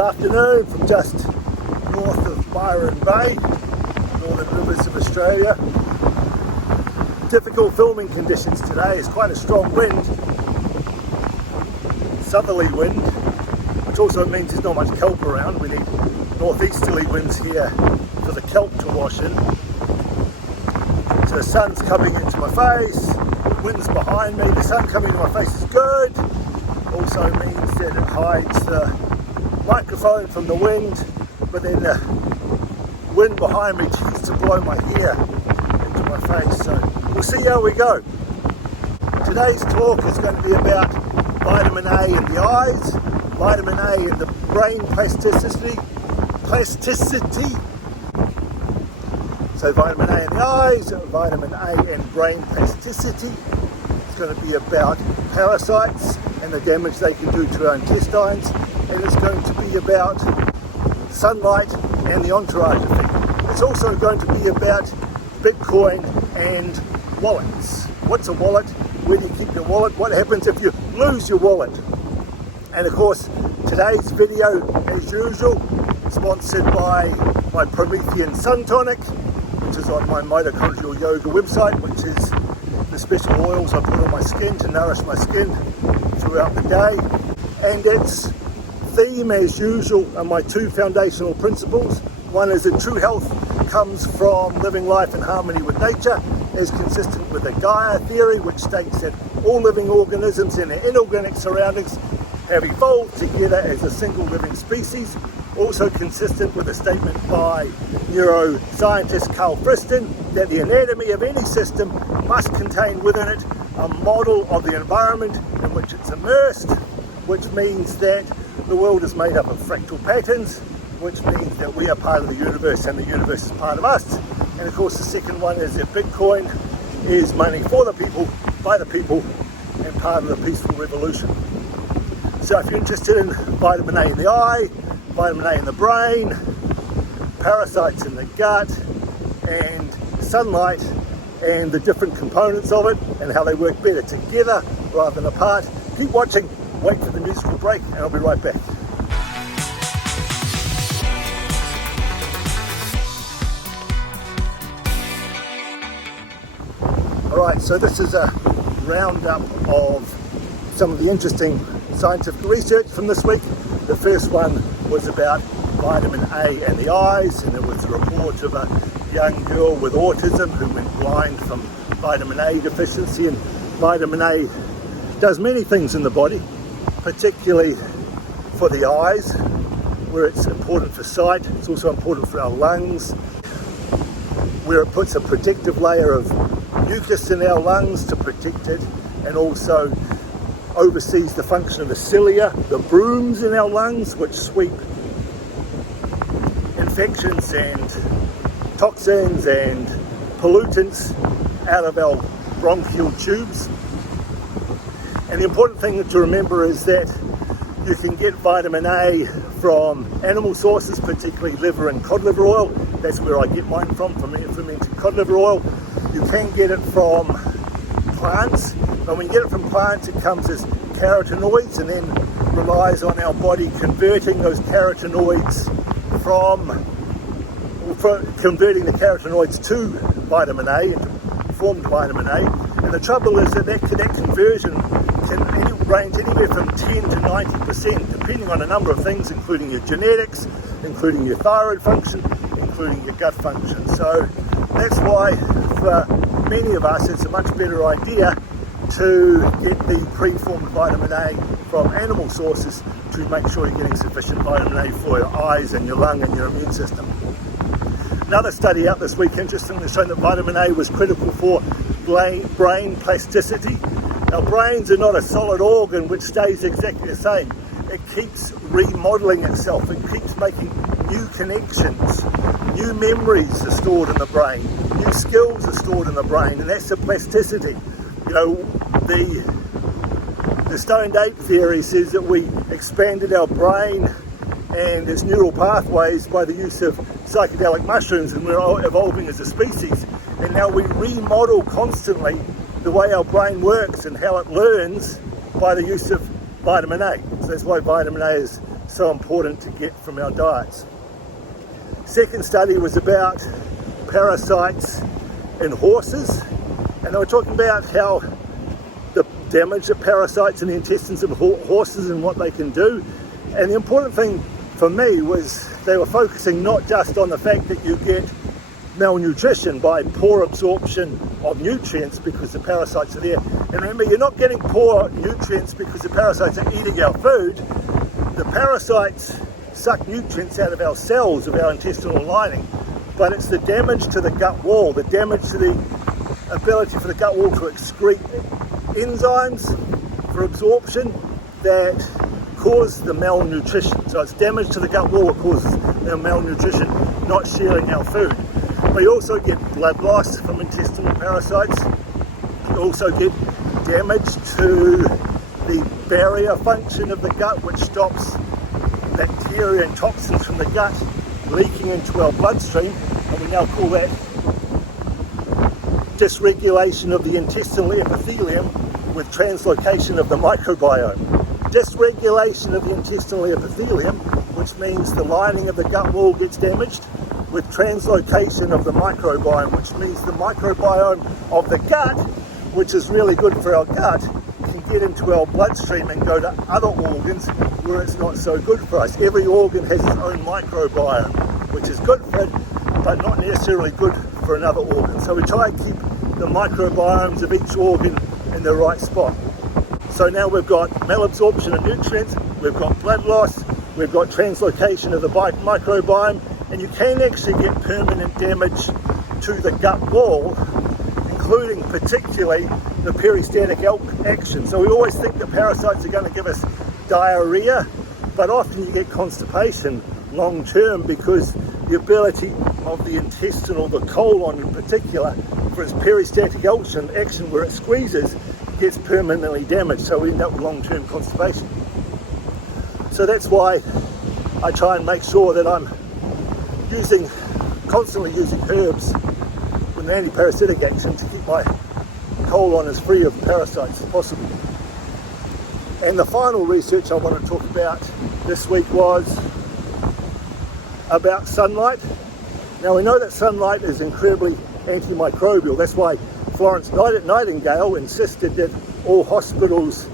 afternoon from just north of Byron Bay, northern rivers of Australia. Difficult filming conditions today. It's quite a strong wind, southerly wind, which also means there's not much kelp around. We need northeasterly winds here for the kelp to wash in. So the sun's coming into my face, wind's behind me. The sun coming into my face is good. Also means that it hides the microphone from the wind, but then the wind behind me tends to blow my hair into my face. So we'll see how we go. Today's talk is going to be about vitamin A in the eyes, vitamin A in the brain plasticity. So vitamin A in the eyes, vitamin A and brain plasticity. It's going to be about parasites and the damage they can do to our intestines, and it's going to be about sunlight and the entourage effect. It's also going to be about Bitcoin and wallets. What's a wallet? Where do you keep your wallet? What happens if you lose your wallet? And of course, today's video, as usual, sponsored by my Promethean Sun Tonic, which is on my mitochondrial yoga website, which is the special oils I put on my skin to nourish my skin throughout the day. And its theme, as usual, are my two foundational principles. One is that true health comes from living life in harmony with nature, as consistent with the Gaia theory, which states that all living organisms and their inorganic surroundings have evolved together as a single living species. Also consistent with a statement by neuroscientist Carl Friston that the anatomy of any system must contain within it a model of the environment in which it's immersed, which means that the world is made up of fractal patterns, which means that we are part of the universe and the universe is part of us. And of course the second one is that Bitcoin is money for the people, by the people, and part of the peaceful revolution. So if you're interested in vitamin A in the eye, vitamin A in the brain, parasites in the gut, and sunlight, and the different components of it, and how they work better together rather than apart, keep watching, wait for the musical break, and I'll be right back. Alright, so this is a roundup of some of the interesting scientific research from this week. The first one was about vitamin A and the eyes, and there was a report of a young girl with autism who went blind from vitamin A deficiency. And vitamin A does many things in the body, particularly for the eyes, where it's important for sight. It's also important for our lungs, where it puts a protective layer of mucus in our lungs to protect it, and also oversees the function of the cilia, the brooms in our lungs, which sweep infections and toxins and pollutants out of our bronchial tubes. And the important thing to remember is that you can get vitamin A from animal sources, particularly liver and cod liver oil. That's where I get mine from fermented cod liver oil. You can get it from plants, and when you get it from plants, it comes as carotenoids and then relies on our body converting those carotenoids converting the carotenoids to vitamin A, into formed vitamin A. And the trouble is that conversion can range anywhere from 10 to 90%, depending on a number of things, including your genetics, including your thyroid function, including your gut function. So that's why for many of us it's a much better idea to get the preformed vitamin A from animal sources to make sure you're getting sufficient vitamin A for your eyes and your lung and your immune system. Another study out this week, interestingly, showing that vitamin A was critical for brain plasticity. Our brains are not a solid organ which stays exactly the same. It keeps remodeling itself. It keeps making new connections. New memories are stored in the brain. New skills are stored in the brain, and that's the plasticity. You know, the stoned ape theory says that we expanded our brain and its neural pathways by the use of psychedelic mushrooms, and we're evolving as a species. And now we remodel constantly the way our brain works and how it learns by the use of vitamin A. So that's why vitamin A is so important to get from our diets. Second study was about parasites in horses, and they were talking about how the damage of parasites in the intestines of horses and what they can do. And the important thing for me was they were focusing not just on the fact that you get malnutrition by poor absorption of nutrients because the parasites are there. And remember, you're not getting poor nutrients because the parasites are eating our food. The parasites suck nutrients out of our cells, of our intestinal lining, but it's the damage to the gut wall, the damage to the ability for the gut wall to excrete enzymes for absorption that cause the malnutrition. So it's damage to the gut wall that causes the malnutrition, not sharing our food. We also get blood loss from intestinal parasites. We also get damage to the barrier function of the gut, which stops bacteria and toxins from the gut leaking into our bloodstream, and we now call that dysregulation of the intestinal epithelium with translocation of the microbiome. Dysregulation of the intestinal epithelium, which means the lining of the gut wall gets damaged, with translocation of the microbiome, which means the microbiome of the gut, which is really good for our gut, can get into our bloodstream and go to other organs where it's not so good for us. Every organ has its own microbiome, which is good for it, but not necessarily good for another organ. So we try and keep the microbiomes of each organ in the right spot. So now we've got malabsorption of nutrients, we've got blood loss, we've got translocation of the microbiome, and you can actually get permanent damage to the gut wall, including particularly the peristatic action. So we always think that parasites are going to give us diarrhea, but often you get constipation long term because the ability of the intestinal, the colon in particular, for its peristatic action where it squeezes, gets permanently damaged. So we end up with long-term constipation. So that's why I try and make sure that I'm constantly using herbs with an anti-parasitic action to keep my colon as free of parasites as possible. And the final research I want to talk about this week was about sunlight. Now we know that sunlight is incredibly antimicrobial. That's why Florence Nightingale insisted that all hospitals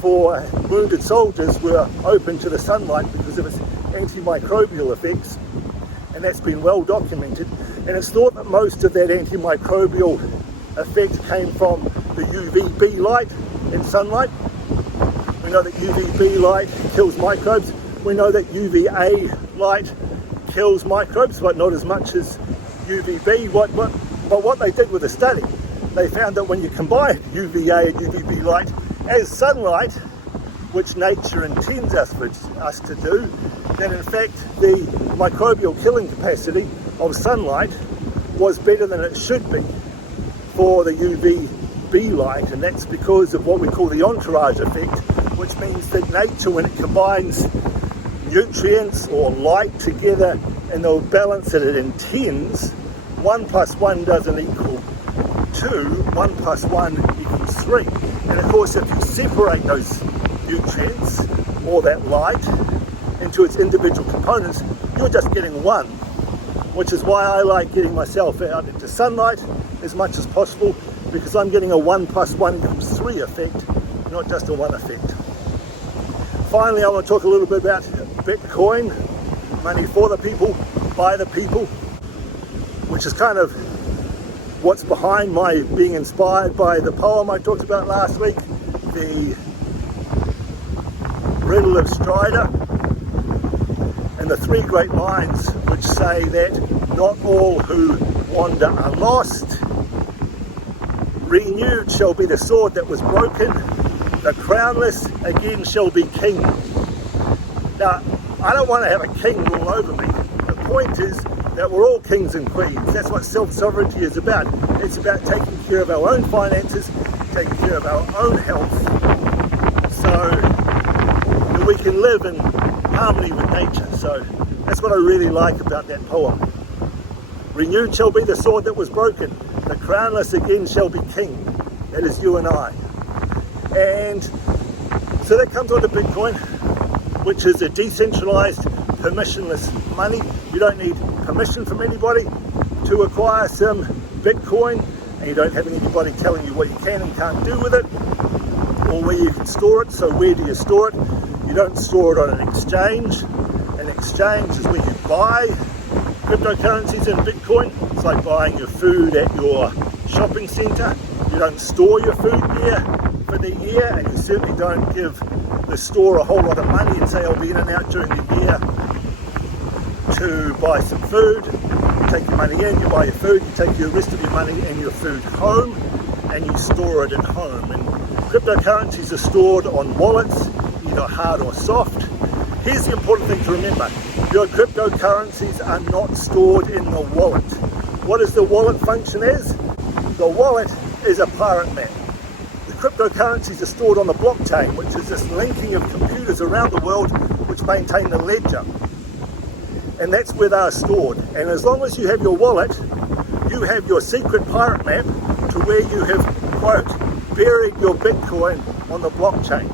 for wounded soldiers were open to the sunlight because of its antimicrobial effects. And that's been well documented, and it's thought that most of that antimicrobial effect came from the UVB light in sunlight. We know that UVB light kills microbes. We know that UVA light kills microbes, but not as much as UVB. But what they did with the study, they found that when you combine UVA and UVB light as sunlight, which nature intends us to do, then in fact the microbial killing capacity of sunlight was better than it should be for the UVB light, and that's because of what we call the entourage effect, which means that nature, when it combines nutrients or light together in the balance that it intends, 1 + 1 doesn't equal 2, 1 + 1 equals 3. And of course, if you separate those nutrients or that light into its individual components, you're just getting one, which is why I like getting myself out into sunlight as much as possible, because I'm getting a 1 + 1 equals 3 effect, not just a 1 effect. Finally, I want to talk a little bit about Bitcoin, money for the people, by the people, which is kind of what's behind my being inspired by the poem I talked about last week, the Riddle of Strider, and the 3 great minds which say that not all who wander are lost. Renewed shall be the sword that was broken, the crownless again shall be king. Now, I don't want to have a king rule over me. The point is that we're all kings and queens. That's what self-sovereignty is about. It's about taking care of our own finances, taking care of our own health, so that we can live in harmony with nature. So that's what I really like about that poem. Renewed shall be the sword that was broken, the crownless again shall be king. That is you and I. And so that comes on to Bitcoin, which is a decentralized, permissionless money. You don't need permission from anybody to acquire some Bitcoin, and you don't have anybody telling you what you can and can't do with it, or where you can store it. So where do you store it? You don't store it on an exchange. An exchange is where you buy cryptocurrencies in Bitcoin. It's like buying your food at your shopping center. You don't store your food there for the year, and you certainly don't give the store a whole lot of money and say, I'll be in and out during the year to buy some food. You take your money in, you buy your food, you take the rest of your money and your food home, and you store it at home. And cryptocurrencies are stored on wallets, either hard or soft. Here's the important thing to remember. Your cryptocurrencies are not stored in the wallet. What is the wallet function as? The wallet is a pirate map. The cryptocurrencies are stored on the blockchain, which is this linking of computers around the world which maintain the ledger. And that's where they are stored. And as long as you have your wallet, you have your secret pirate map to where you have, quote, buried your Bitcoin on the blockchain.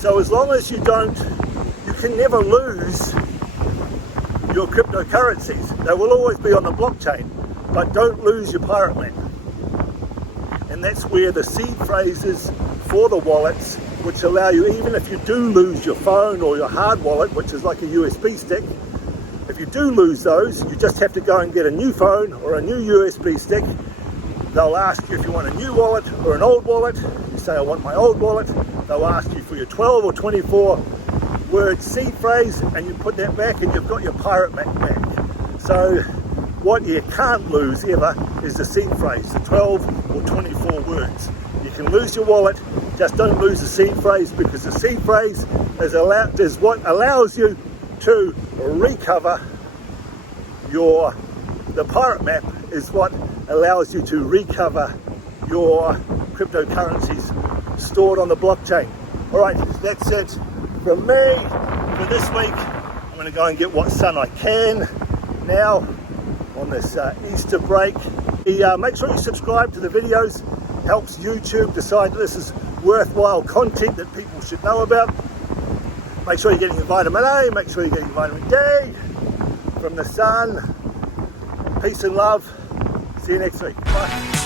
So as long as you can never lose your cryptocurrencies. They will always be on the blockchain, but don't lose your pirate map. And that's where the seed phrases for the wallets, which allow you, even if you do lose your phone or your hard wallet, which is like a USB stick, if you do lose those, you just have to go and get a new phone or a new USB stick. They'll ask you if you want a new wallet or an old wallet. You say, I want my old wallet. They'll ask you for your 12 or 24 word seed phrase, and you put that back and you've got your pirate map back. So what you can't lose ever is the seed phrase, the 12 or 24 words. You can lose your wallet, just don't lose the seed phrase, because the seed phrase is what allows you to recover the pirate map is what allows you to recover your cryptocurrencies stored on the blockchain. All right, that's it from me for this week. I'm going to go and get what sun I can now on this Easter break. Make sure you subscribe to the videos. Helps YouTube decide this is worthwhile content that people should know about. Make sure you're getting your vitamin A, make sure you're getting your vitamin D from the sun. Peace and love. See you next week. Bye.